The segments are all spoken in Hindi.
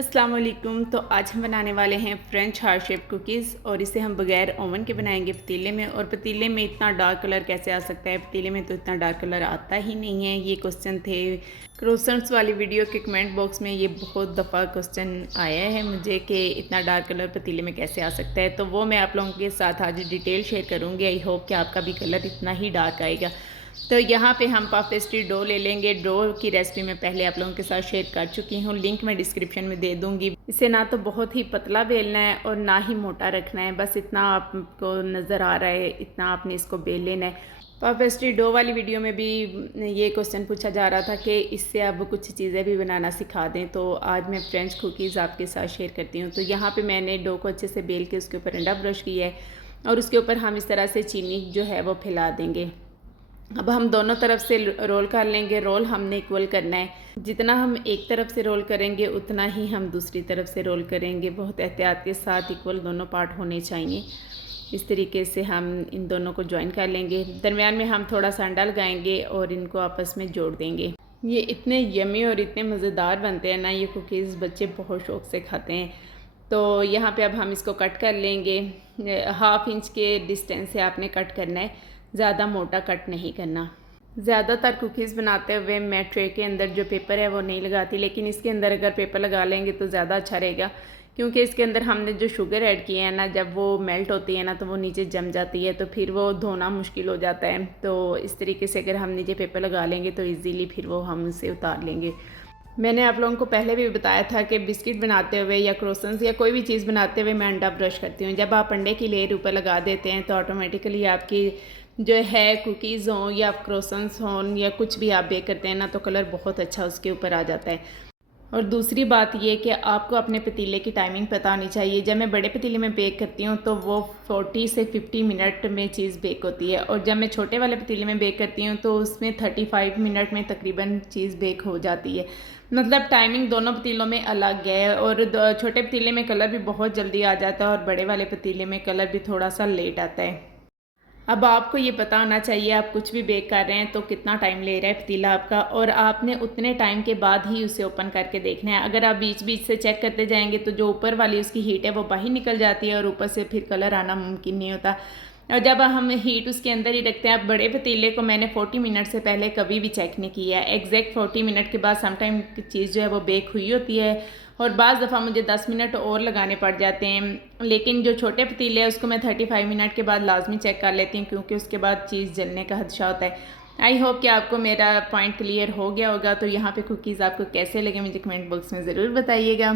अस्सलाम वालेकुम। तो आज हम बनाने वाले हैं फ्रेंच हार्ट शेप कुकीज़ और इसे हम बगैर ओवन के बनाएंगे पतीले में। और पतीले में इतना डार्क कलर कैसे आ सकता है, पतीले में तो इतना डार्क कलर आता ही नहीं है। ये क्वेश्चन थे क्रोसेंट्स वाली वीडियो के कमेंट बॉक्स में, ये बहुत दफ़ा क्वेश्चन आया है मुझे कि इतना डार्क कलर पतीले में कैसे आ सकता है। तो वो मैं आप लोगों के साथ आज डिटेल शेयर करूँगी। आई होप कि आपका भी कलर इतना ही डार्क आएगा। तो यहाँ पे हम पफ पेस्ट्री डो ले लेंगे। डो की रेसिपी मैं पहले आप लोगों के साथ शेयर कर चुकी हूँ, लिंक मैं डिस्क्रिप्शन में दे दूँगी। इसे ना तो बहुत ही पतला बेलना है और ना ही मोटा रखना है, बस इतना आपको नज़र आ रहा है इतना आपने इसको बेल लेना है। पफ पेस्ट्री डो वाली वीडियो में भी ये क्वेश्चन पूछा जा रहा था कि इससे अब कुछ चीज़ें भी बनाना सिखा दें, तो आज मैं फ्रेंच कुकीज़ आपके साथ शेयर करती हूँ। तो यहाँ पर मैंने डो को अच्छे से बेल के उसके ऊपर अंडा ब्रश किया है और उसके ऊपर हम इस तरह से चीनी जो है वो फैला देंगे। अब हम दोनों तरफ से रोल कर लेंगे। रोल हमने इक्वल करना है, जितना हम एक तरफ से रोल करेंगे उतना ही हम दूसरी तरफ से रोल करेंगे। बहुत एहतियात के साथ इक्वल दोनों पार्ट होने चाहिए। इस तरीके से हम इन दोनों को ज्वाइन कर लेंगे। दरमियान में हम थोड़ा सा अंडा लगाएंगे और इनको आपस में जोड़ देंगे। ये इतने यमी और इतने मज़ेदार बनते हैं ना ये कुकीज़, बच्चे बहुत शौक़ से खाते हैं। तो यहाँ पे अब हम इसको कट कर लेंगे। 1/2 इंच के डिस्टेंस से आपने कट करना है, ज़्यादा मोटा कट नहीं करना। ज़्यादातर कुकीज़ बनाते हुए मैं ट्रे के अंदर जो पेपर है वो नहीं लगाती, लेकिन इसके अंदर अगर पेपर लगा लेंगे तो ज़्यादा अच्छा रहेगा, क्योंकि इसके अंदर हमने जो शुगर ऐड किए हैं ना, जब वो मेल्ट होती है ना तो वो नीचे जम जाती है, तो फिर वो धोना मुश्किल हो जाता है। तो इस तरीके से अगर हम नीचे पेपर लगा लेंगे तो ईज़िली फिर वो हम उसे उतार लेंगे। मैंने आप लोगों को पहले भी बताया था कि बिस्किट बनाते हुए या क्रोसेंट्स या कोई भी चीज़ बनाते हुए मैं अंडा ब्रश करती हूँ। जब आप अंडे की लेयर ऊपर लगा देते हैं तो ऑटोमेटिकली आपकी जो है कुकीज़ हों या क्रोसेंट्स हों या कुछ भी आप बेक करते हैं ना, तो कलर बहुत अच्छा उसके ऊपर आ जाता है। और दूसरी बात ये कि आपको अपने पतीले की टाइमिंग पता होनी चाहिए। जब मैं बड़े पतीले में बेक करती हूँ तो वो 40 से 50 मिनट में चीज़ बेक होती है, और जब मैं छोटे वाले पतीले में बेक करती हूँ तो उसमें 35 मिनट में तकरीबन चीज़ बेक हो जाती है। मतलब टाइमिंग दोनों पतीलों में अलग है, और छोटे पतीले में कलर भी बहुत जल्दी आ जाता है और बड़े वाले पतीले में कलर भी थोड़ा सा लेट आता है। अब आपको ये पता होना चाहिए आप कुछ भी बेक कर रहे हैं तो कितना टाइम ले रहा है पतीला आपका, और आपने उतने टाइम के बाद ही उसे ओपन करके देखना है। अगर आप बीच बीच से चेक करते जाएंगे तो जो ऊपर वाली उसकी हीट है वो बाहर निकल जाती है और ऊपर से फिर कलर आना मुमकिन नहीं होता। और जब हम हीट उसके अंदर ही रखते हैं, अब बड़े पतीले को मैंने 40 मिनट से पहले कभी भी चेक नहीं किया है। एग्जैक्ट 40 मिनट के बाद समटाइम चीज़ जो है वो बेक हुई होती है, और बाज़ दफ़ा मुझे 10 मिनट और लगाने पड़ जाते हैं। लेकिन जो छोटे पतीले हैं उसको मैं 35 मिनट के बाद लाजमी चेक कर लेती हूँ, क्योंकि उसके बाद चीज़ जलने का खदशा होता है। आई होप कि आपको मेरा पॉइंट क्लियर हो गया होगा। तो यहाँ पे कुकीज़ आपको कैसे लगे मुझे कमेंट बॉक्स में ज़रूर बताइएगा।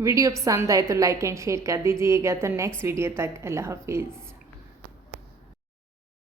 वीडियो पसंद आए तो लाइक एंड शेयर कर दीजिएगा। तो नेक्स्ट वीडियो तक अल्लाह हाफिज़।